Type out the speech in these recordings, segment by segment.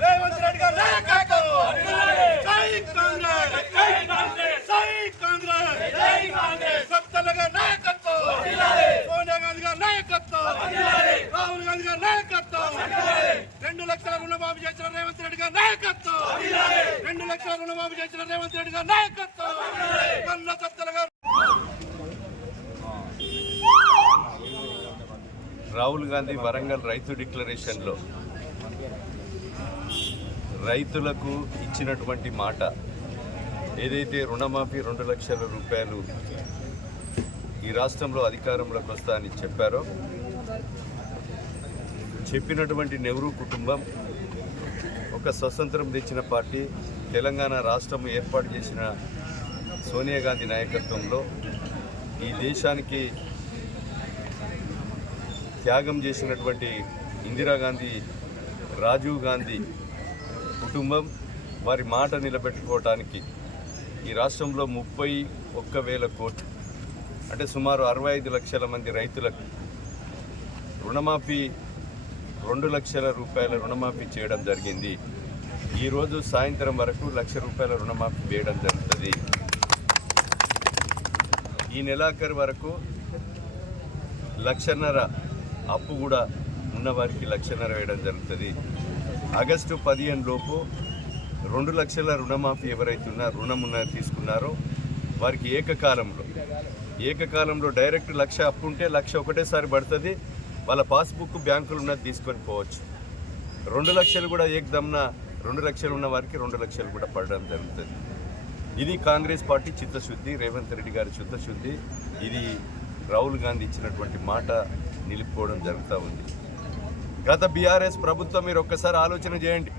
రేవంత్ రెడ్డి గారి నాయకత్వం జై కాంగ్రెస్ జై కాంగ్రెస్ జై కాంగ్రెస్ జై కాంగ్రెస్ సత్తల గారి నాయకత్వం సోనియా గాంధీ గారి నాయకత్వం రాహుల్ గాంధీ గారి నాయకత్వం 2 లక్షల రుణమాఫీ చేసిన రేవంత్ రెడ్డి గారి నాయకత్వం 2 లక్షల రుణమాఫీ చేసిన రేవంత్ రెడ్డి గారి నాయకత్వం కన్న సత్తల గారు రాహుల్ గాంధీ వరంగల్ రైతు డిక్లరేషన్లో రైతులకు ఇచ్చినటువంటి మాట ఏదైతే రుణమాఫీ 2 లక్షల రూపాయలు ఈ రాష్ట్రంలో అధికారంలోకి వస్తా అని చెప్పారో చెప్పినటువంటి నెహ్రూ కుటుంబం ఒక స్వతంత్రం తెచ్చిన పార్టీ తెలంగాణ రాష్ట్రం ఏర్పాటు చేసిన సోనియా గాంధీ నాయకత్వంలో ఈ దేశానికి త్యాగం చేసినటువంటి ఇందిరాగాంధీ రాజీవ్ గాంధీ కుటుంబం వారి మాట నిలబెట్టుకోవడానికి ఈ రాష్ట్రంలో 31,000 కోట్లు అంటే సుమారు 65 లక్షల మంది రైతులకు రుణమాఫీ 2 లక్షల రూపాయల రుణమాఫీ చేయడం జరిగింది. ఈరోజు సాయంత్రం వరకు 1 లక్ష రూపాయల రుణమాఫీ వేయడం జరుగుతుంది. ఈ నెలాఖరు వరకు 1.5 లక్షల అప్పు కూడా ఉన్నవారికి 1.5 లక్ష వేయడం జరుగుతుంది. ఆగస్టు 15 లోపు 2 లక్షల రుణమాఫీ ఎవరైతే రుణం తీసుకున్నారో వారికి ఏకకాలంలో డైరెక్ట్ 1 లక్ష అప్పు ఉంటే 1 లక్ష ఒకటేసారి పడుతుంది. వాళ్ళ పాస్బుక్ బ్యాంకులు ఉన్నది తీసుకొని పోవచ్చు. 2 లక్షలు కూడా ఏకదమ్న 2 లక్షలు ఉన్న వారికి 2 లక్షలు కూడా పడడం జరుగుతుంది. ఇది కాంగ్రెస్ పార్టీ చిత్తశుద్ధి, రేవంత్ రెడ్డి గారి చిత్తశుద్ధి. ఇది రాహుల్ గాంధీ ఇచ్చినటువంటి మాట నిలుపుకోవడం జరుగుతూ ఉంది. గత బీఆర్ఎస్ ప్రభుత్వం మీరు ఒక్కసారి ఆలోచన చేయండి.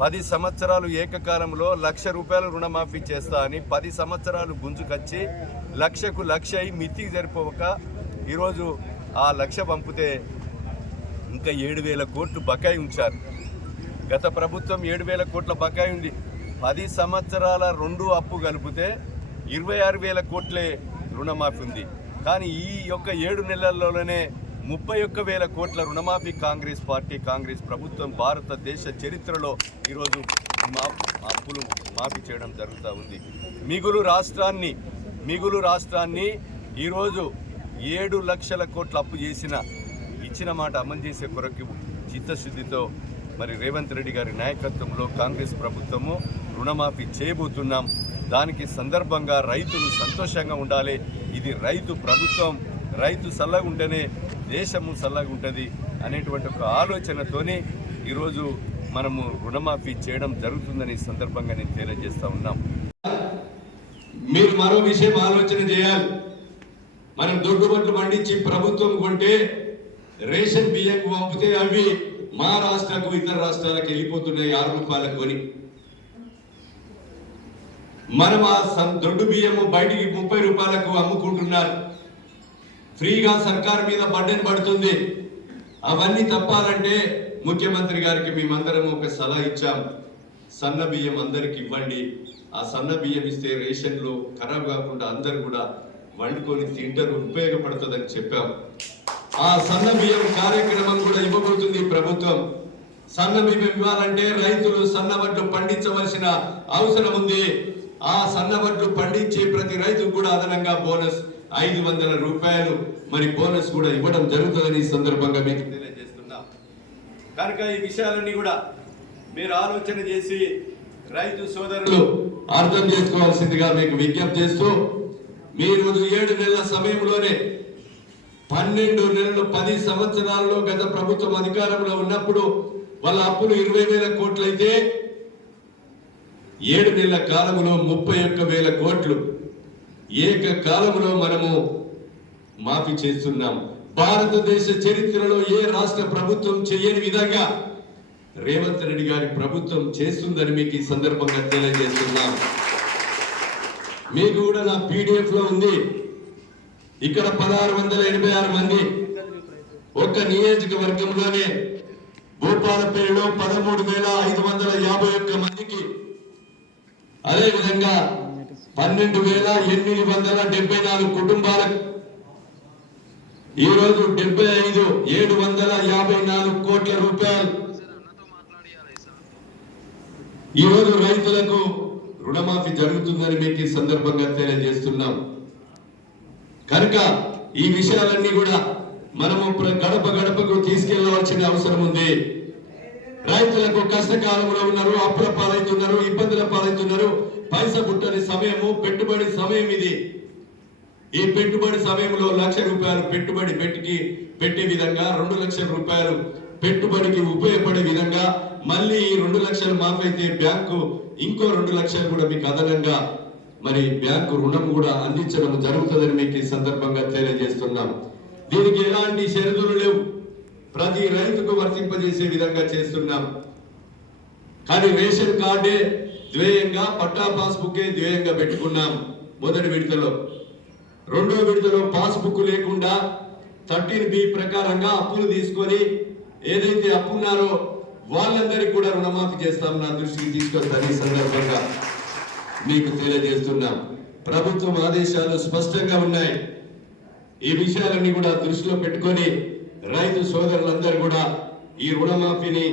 10 సంవత్సరాలు ఏకకాలంలో 1 లక్ష రూపాయలు రుణమాఫీ చేస్తా అని 10 సంవత్సరాలు గుంజుకొచ్చి 1 లక్షకు 1 లక్ష మితికి సరిపోక ఈరోజు ఆ 1 లక్ష పంపితే ఇంకా 7,000 కోట్లు బకాయి ఉంచారు. గత ప్రభుత్వం 7,000 కోట్ల బకాయి ఉంది. 10 సంవత్సరాల 2 అప్పు కలిపితే 26,000 కోట్లే రుణమాఫీ ఉంది. కానీ ఈ యొక్క 7 నెలల్లోనే 31,000 కోట్ల రుణమాఫీ కాంగ్రెస్ పార్టీ కాంగ్రెస్ ప్రభుత్వం భారతదేశ చరిత్రలో ఈరోజు అప్పులు మాఫీ చేయడం జరుగుతూ ఉంది. మిగులు రాష్ట్రాన్ని ఈరోజు 7 లక్షల కోట్ల అప్పు ఇచ్చిన మాట అమలు చేసే కొరకు చిత్తశుద్ధితో మరి రేవంత్ రెడ్డి గారి నాయకత్వంలో కాంగ్రెస్ ప్రభుత్వము రుణమాఫీ చేయబోతున్నాం. దానికి సందర్భంగా రైతులు సంతోషంగా ఉండాలి. ఇది రైతు ప్రభుత్వం, రైతు చల్లగా ఉంటేనే దేశము చల్లగా ఉంటుంది అనేటువంటి ఒక ఆలోచనతోనే ఈరోజు మనము రుణమాఫీ చేయడం జరుగుతుందని సందర్భంగా నేను తెలియజేస్తా ఉన్నాం. మీరు మరో విషయం ఆలోచన చేయాలి. మనం దొడ్డుబట్లు పండించి ప్రభుత్వం కొంటే రేషన్ బియ్యంకు పంపితే అవి మహారాష్ట్రకు ఇతర రాష్ట్రాలకు వెళ్ళిపోతున్నాయి 6 రూపాయలకు కొని. మనం ఆ దొడ్డు బియ్యము బయటికి 30 రూపాయలకు అమ్ముకుంటున్నారు. ఫ్రీగా సర్కార్ మీద బడ్డెన్ పడుతుంది. అవన్నీ తప్పాలంటే ముఖ్యమంత్రి గారికి మేమందరం ఒక సలహా ఇచ్చాం. సన్న బియ్యం అందరికి ఇవ్వండి. ఆ సన్న బియ్యం ఇస్తే రేషన్లో ఖరాబ్ కాకుండా అందరు కూడా వండుకొని తింటారు, ఉపయోగపడుతుందని చెప్పాం. ఆ సన్న బియ్యం కార్యక్రమం కూడా ఇవ్వబోతుంది ప్రభుత్వం. సన్న బియ్యం ఇవ్వాలంటే రైతులు సన్న వడ్లు పండించవలసిన అవసరం ఉంది. ఆ సన్న వడ్లు పండించే ప్రతి రైతుకు కూడా అదనంగా బోనస్ 500 రూపాయలు మరి బోనస్ కూడా ఇవ్వడం జరుగుతుందని ఈ సందర్భంగా మీకు తెలియజేస్తున్నా. కనుక ఈ విషయాలన్నీ కూడా మీరు ఆలోచన చేసి రైతు సోదరులు అర్థం చేసుకోవాల్సిందిగా మీకు విజ్ఞప్తి చేస్తూ, మీరు 7 నెలల సమయంలోనే 12 నెలలు 10 సంవత్సరాల్లో గత ప్రభుత్వం అధికారంలో ఉన్నప్పుడు వాళ్ళ అప్పులు 20,000 కోట్లయితే 7 నెలల కాలంలో 31,000 కోట్లు ఏకకాలంలో మనము మాఫీ చేస్తున్నాం. భారతదేశ చరిత్రలో ఏ రాష్ట్ర ప్రభుత్వం చేయని విధంగా రేవంత్ రెడ్డి గారి ప్రభుత్వం చేస్తుందని మీకు ఈ సందర్భంగా తెలియజేస్తున్నాం. మీకు కూడా నా PDF లో ఉంది. ఇక్కడ 1686 మంది ఒక నియోజకవర్గంలోనే భూపాలపల్లిలో 13,551 మందికి, అదే విధంగా 12,874 కుటుంబాలకు ఈరోజు 75,754 కోట్ల రూపాయలు ఈరోజు రైతులకు రుణమాఫీ జరుగుతుందని మీకు ఈ సందర్భంగా తెలియజేస్తున్నాం. కనుక ఈ విషయాలన్నీ కూడా మనము గడప గడపకు తీసుకెళ్లవలసిన అవసరం ఉంది. రైతులకు కష్టకాలంలో ఉన్నారు, అప్పుల పాలవుతున్నారు, ఇబ్బందుల పాలవుతున్నారు. పైసా పుట్టని సమయము, పెట్టుబడి సమయం ఇది. ఈ పెట్టుబడి సమయంలో ₹1,00,000 పెట్టుబడి పెట్టే విధంగా, 2 లక్షల రూపాయలు పెట్టుబడికి ఉపయోగపడే విధంగా మళ్ళీ ఈ 2 లక్షలు మాఫైతే బ్యాంకు ఇంకో 2 లక్షలు కూడా మీకు అదనంగా మరి బ్యాంకు రుణం కూడా అందించడం జరుగుతుందని మీకు ఈ సందర్భంగా తెలియజేస్తున్నాం. దీనికి ఎలాంటి షరతులు లేవు, ప్రతి రైతుకు వర్తింపజేసే విధంగా చేస్తున్నాం. కానీ రేషన్ కార్డే ద్వేయంగా, పట్టా పాస్బుక్ ద్వేయంగా పెట్టుకున్నాం మొదటి విడతలో. రెండో విడతలో పాస్బుక్ లేకుండా 13B ప్రకారంగా అప్పులు తీసుకొని ఏదైతే అప్పున్నారో వాళ్ళందరికీ కూడా రుణమాఫీ చేస్తాం. నా దృష్టికి తీసుకొస్తాను ఈ సందర్భంగా మీకు తెలియజేస్తున్నాం. ప్రభుత్వం ఆదేశాలు స్పష్టంగా ఉన్నాయి. ఈ విషయాలన్నీ కూడా దృష్టిలో పెట్టుకొని రైతు సోదరులందరూ కూడా ఈ రుణమాఫీని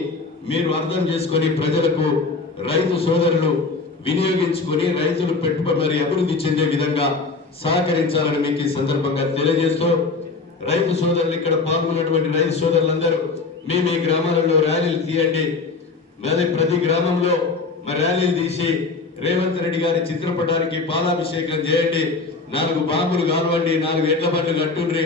మీరు అర్థం చేసుకొని ప్రజలకు, రైతు సోదరులు వినియోగించుకొని రైతులు పెట్టుబడి అభివృద్ధి చెందే విధంగా సహకరించాలని మీకు ఈ సందర్భంగా తెలియజేస్తూ, రైతు సోదరులు ఇక్కడ పాల్గొన్నటువంటి రైతు సోదరులందరూ మీ గ్రామాలలో ర్యాలీలు తీయండి. మరి ప్రతి గ్రామంలో మరి ర్యాలీలు తీసి రేవంత్ రెడ్డి గారి చిత్రపటానికి పాలాభిషేకం చేయండి. 4 బాంబులు కాల్వండి, 4 ఎడ్ల బండ్లు కట్టుండ్రి.